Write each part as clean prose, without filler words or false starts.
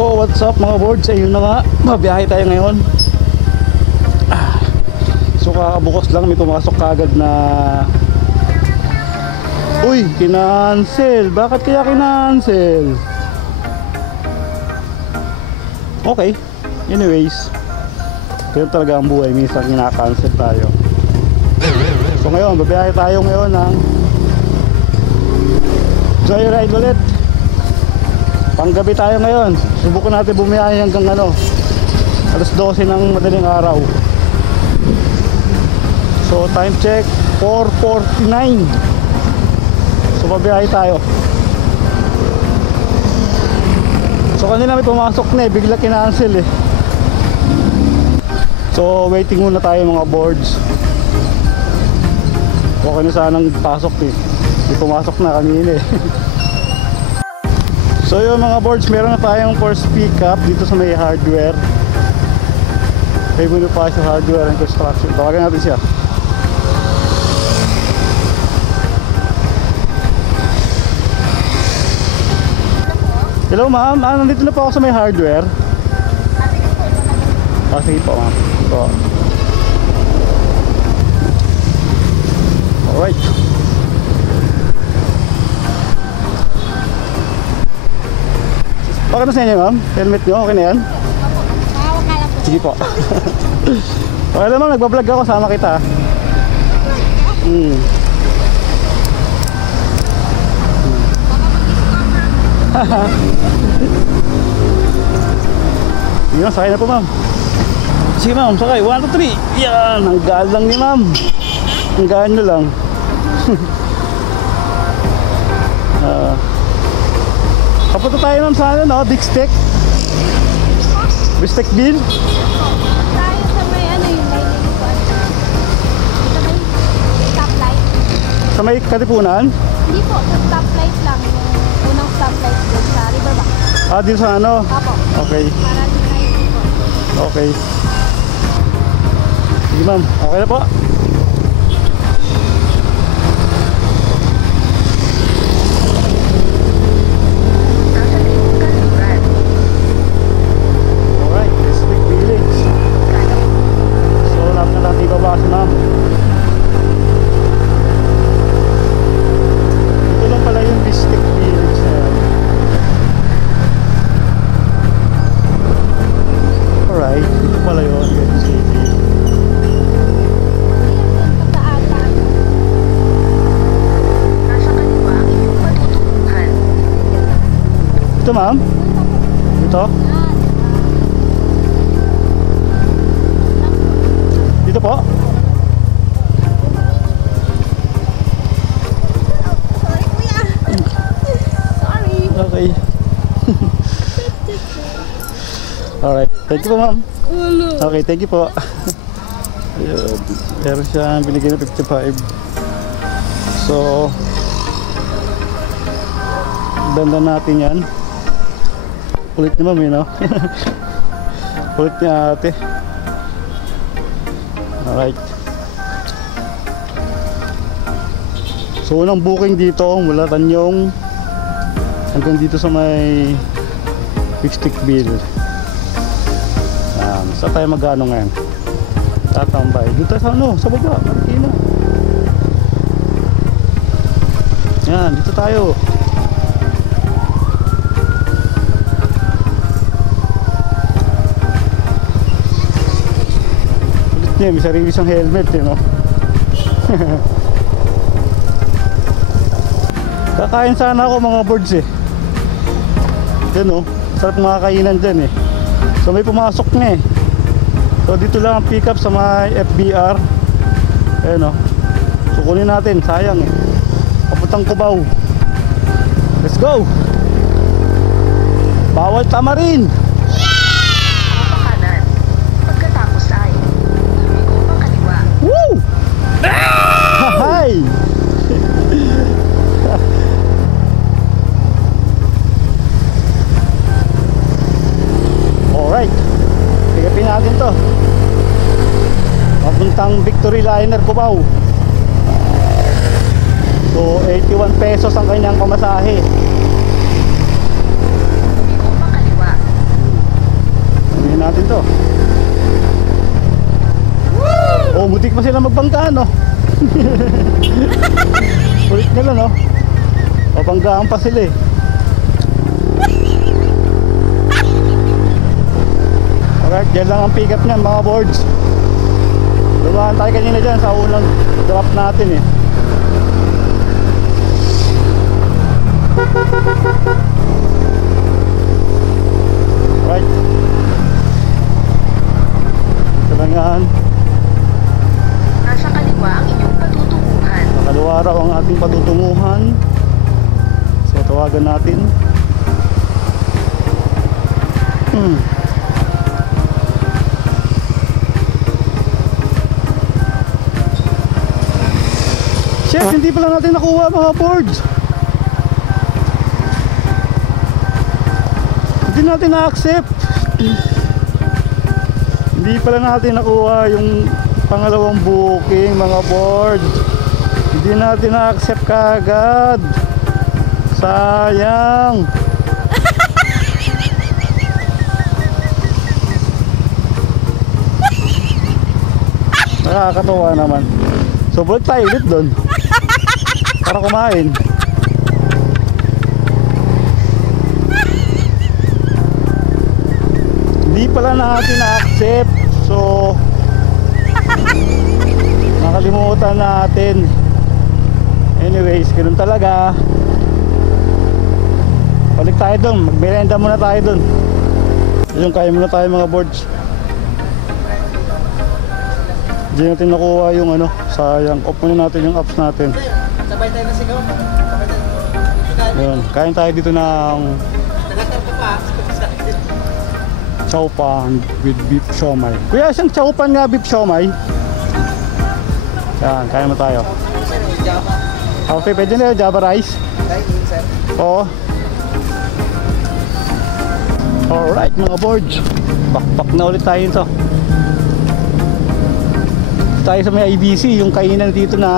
So what's up mga boards, ayun na nga, mabiyahe tayo ngayon. So kakabukas lang may pumasok kagad na uy, kinancel. Bakit kaya kinancel? Okay, anyways, ganyan talaga ang buhay, minsan kinakancel tayo. So ngayon, babiyahe tayo ngayon ng joyride ulit. Panggabi tayo ngayon. Subukan natin bumiyahe hanggang alas 12 ng madaling araw. So time check 4:49. So babiyahe tayo. So kanina may pumasok na bigla kinancel So waiting muna tayo mga boards. Okay na sanang pasok may pumasok na kanina So yun mga boards, meron na tayong first pick up dito sa may hardware. May Bonifacio Hardware and Construction. Tawagan natin siya. Hello ma'am, nandito na po ako sa may hardware. Sige po ma'am. Alright. Okay na sa inyo ma'am? Helmet nyo, okay na yan? Sige po. Okay na ma'am, nagbablog ako, sama kita. Sige ma'am, sakay na po ma'am. Sige ma'am, sakay, 1, 2, 3. Yan, ang gaan lang ni ma'am. Ang gaan nyo lang. Kapunta tayo ma'am sa Big Stick. Big Stick Bill. Tayo sa may yung stoplight. Sa may Katipunan? Hindi po, sa stoplight lang. Yung unang stoplight doon sa Riverbank. Dito sa Apo. Okay. Para din kayo po. Okay. Sige ma'am, okay na po. Ito ma'am? Dito? Dito po? Sorry kuya. Sorry. Okay. Alright, thank you po ma'am. Okay, thank you po. Ayun, meron siyang binigay na 55. So banda natin yan. Kulit ni ma'am Kulit niya ate. Alright. So unang booking dito mula Tanyong hanggang dito sa may Big Stick Bill. Saan tayo mag-ano ngayon? Tatambay. Dito tayo sa baba, Marikina. Yan, dito tayo. May sarili siyang helmet Kakain sana ako mga boards Yan sarap mga kainan dyan So may pumasok na So dito lang ang pick up sa mga FBR. Ayan So kunin natin, sayang Papuntang Cubao. Let's go. Bawal tamarin. Hi! Alright, tigapin natin to papuntang Victory Liner Cubao. So 81 pesos ang kanyang pamasahe. panggaan, no? Ulit nila, no? Papanggaan pa sila eh. Alright, dyan lang ang pick up niyan mga boards. Dumaan tayo kanina dyan sa unang drop natin eh. Right. Ito lang yan. Nasa kaliwa ang inyong patutunguhan. Nakaliwa raw ang ating patutunguhan. So tawagan natin. Shit, hindi pala natin nakuha mga boards. Hindi natin na-accept. Hindi pala natin nakuha yung pangalawang booking mga boards. Hindi natin na-accept kaagad. Sayang. Nakakatawa naman. So balik tayo ulit doon para kumain. Hindi pala natin na-accept. So nakalimutan natin. Anyways, ganoon talaga. Balik tayo doon. Magmerenda muna tayo doon. Yung kaya muna tayo mga boards. Hindi natin nakuha yung ano. Sayang. Off muna natin yung apps natin. Sabay tayo na sigaw. Sabay tayo. Yun. Kain tayo dito ng Nagatarpa pa. chowpan with beef siomai. Kuya, siyang chowpan nga beef siomai. Yan, kaya mo tayo. Java. Okay, pwede na yung Java rice. Dining, sir. Oo. Alright mga boards. Bakbak na ulit tayo ito. Tayo sa may IBC, yung kainan dito na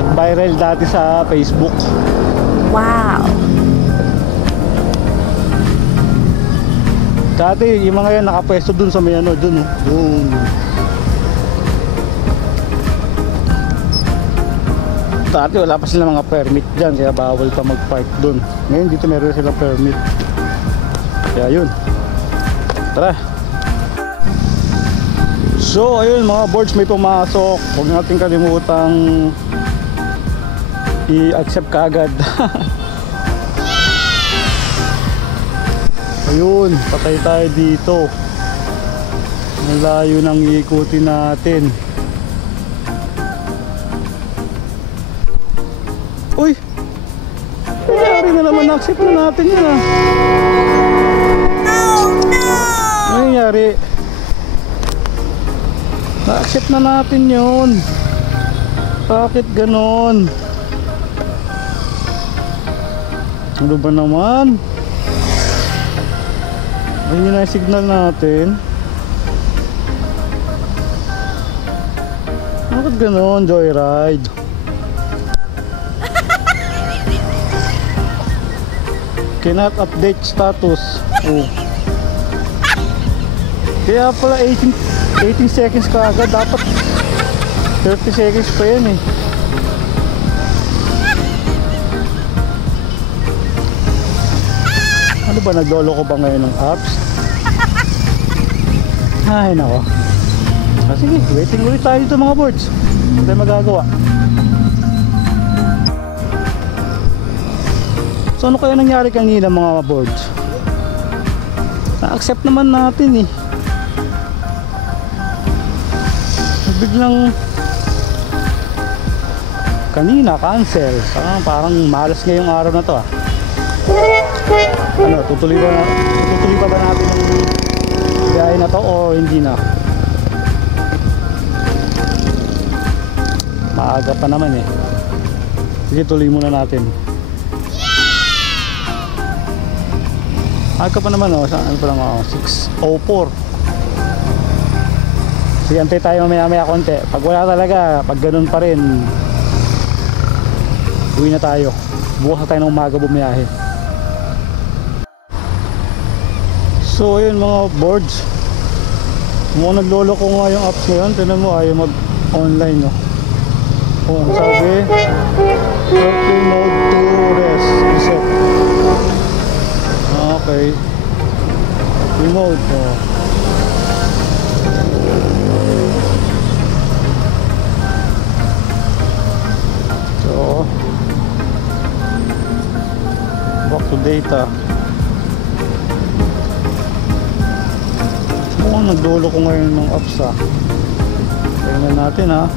nag-viral dati sa Facebook. Wow! Dati yung mga yan nakapwesto dun sa may ano, dun. Dun. Dati wala pa sila mga permit dyan, kaya bawal pa mag-park dun. Ngayon dito meron silang permit. Kaya yun. Tara. So ayun mga boards, may pumasok. Huwag natin kalimutang i-accept kaagad. Ayun, patay tayo dito. Ang layo nang iikutin natin. Uy! Nangyari na naman, accept na natin yun ah. Ano nangyari? Na-accept na natin yun. Bakit ganon? Ano ba naman? Ayun na yung signal natin. Bakit ganon, Joyride? Cannot update status. Oh. Kaya pala 18 seconds ka agad. Dapat 30 seconds pa yan eh. Ano ba, naglolo ko ba ngayon ng apps? Ay nako. Sige, waiting ulit tayo dito mga boards. Hindi tayo magagawa. So ano kaya nangyari kanina mga boards? Na-accept naman natin eh. Biglang kanina cancel. Parang malas ngayong araw na to ah. Ano, tutuloy pa ba natin yung biyahe na to o hindi na? Maaga pa naman eh. Sige, tuloy muna natin. Aga pa naman oh, ano pa lang oh, 6:04. Sige, antay tayo mamaya konti. Pag wala talaga, pag ganun pa rin, uwi na tayo. Bukas na tayo ng umaga bumiyahe. So ayun mga boards, mukhang naglolo ko nga yung apps ngayon. Tignan mo, ayaw online, no? Oh, ang sabi, airplane mode to rest, reset. Okay. Remote, oh. So, back to data. Mukhang nagdulo ko ngayon ng apps, ha. Tingnan natin, ha.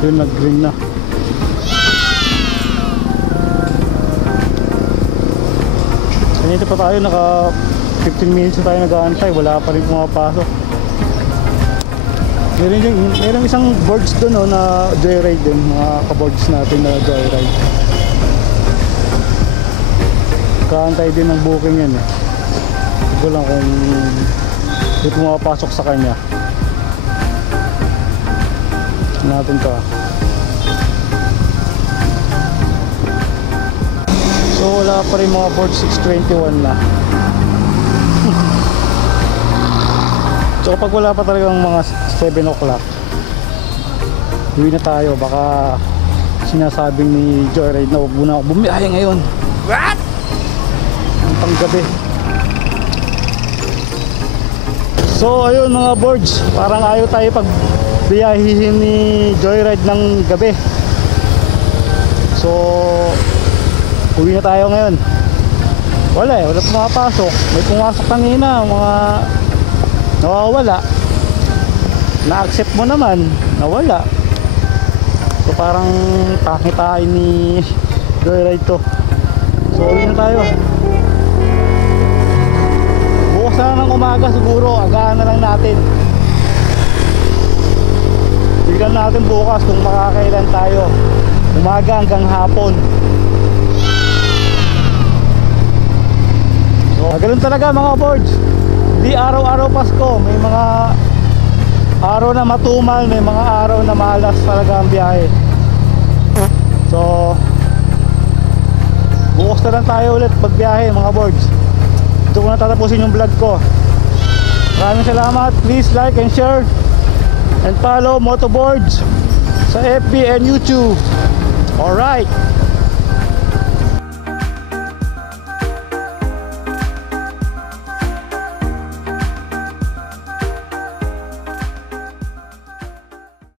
Yun, nag-green na. Ganito pa tayo, naka 15 minutes na tayo nag-aantay, wala pa rin pumapasok. Meron isang boards doon, no, na joyride din, mga kaboards natin na joyride. Kaantay din ng booking yan, eh. Ito lang kung hindi pumapasok sa kanya. Natin to. So wala pa rin mga board, 6:21 na. So kapag wala pa talagang mga 7 o'clock, uwi na tayo. Baka sinasabing ni Joyride na huwag muna ako bumiyahe ngayon. What? Ang panggabi. So ayun mga boards, parang ayaw tayo pag biyahihin ni Joyride ng gabi. So uwi na tayo ngayon. Wala eh, wala pumapasok. May pumasok kanina, mga nawawala. Na-accept mo naman, nawala. So parang takitain ni Joyride to. So uwi na tayo. Bukas na ng umaga siguro, agahan na lang natin. Tignan natin bukas kung makakailan tayo. Umaga hanggang hapon. So, ganun talaga mga boards. Hindi araw-araw Pasko. May mga araw na matumal, may mga araw na malas talaga ang biyahe. So, bukas na lang tayo ulit magbiyahe mga boards. Ito ko na tatapusin yung vlog ko. Maraming salamat. Please like and share and follow Motoboards sa FB and YouTube. Alright.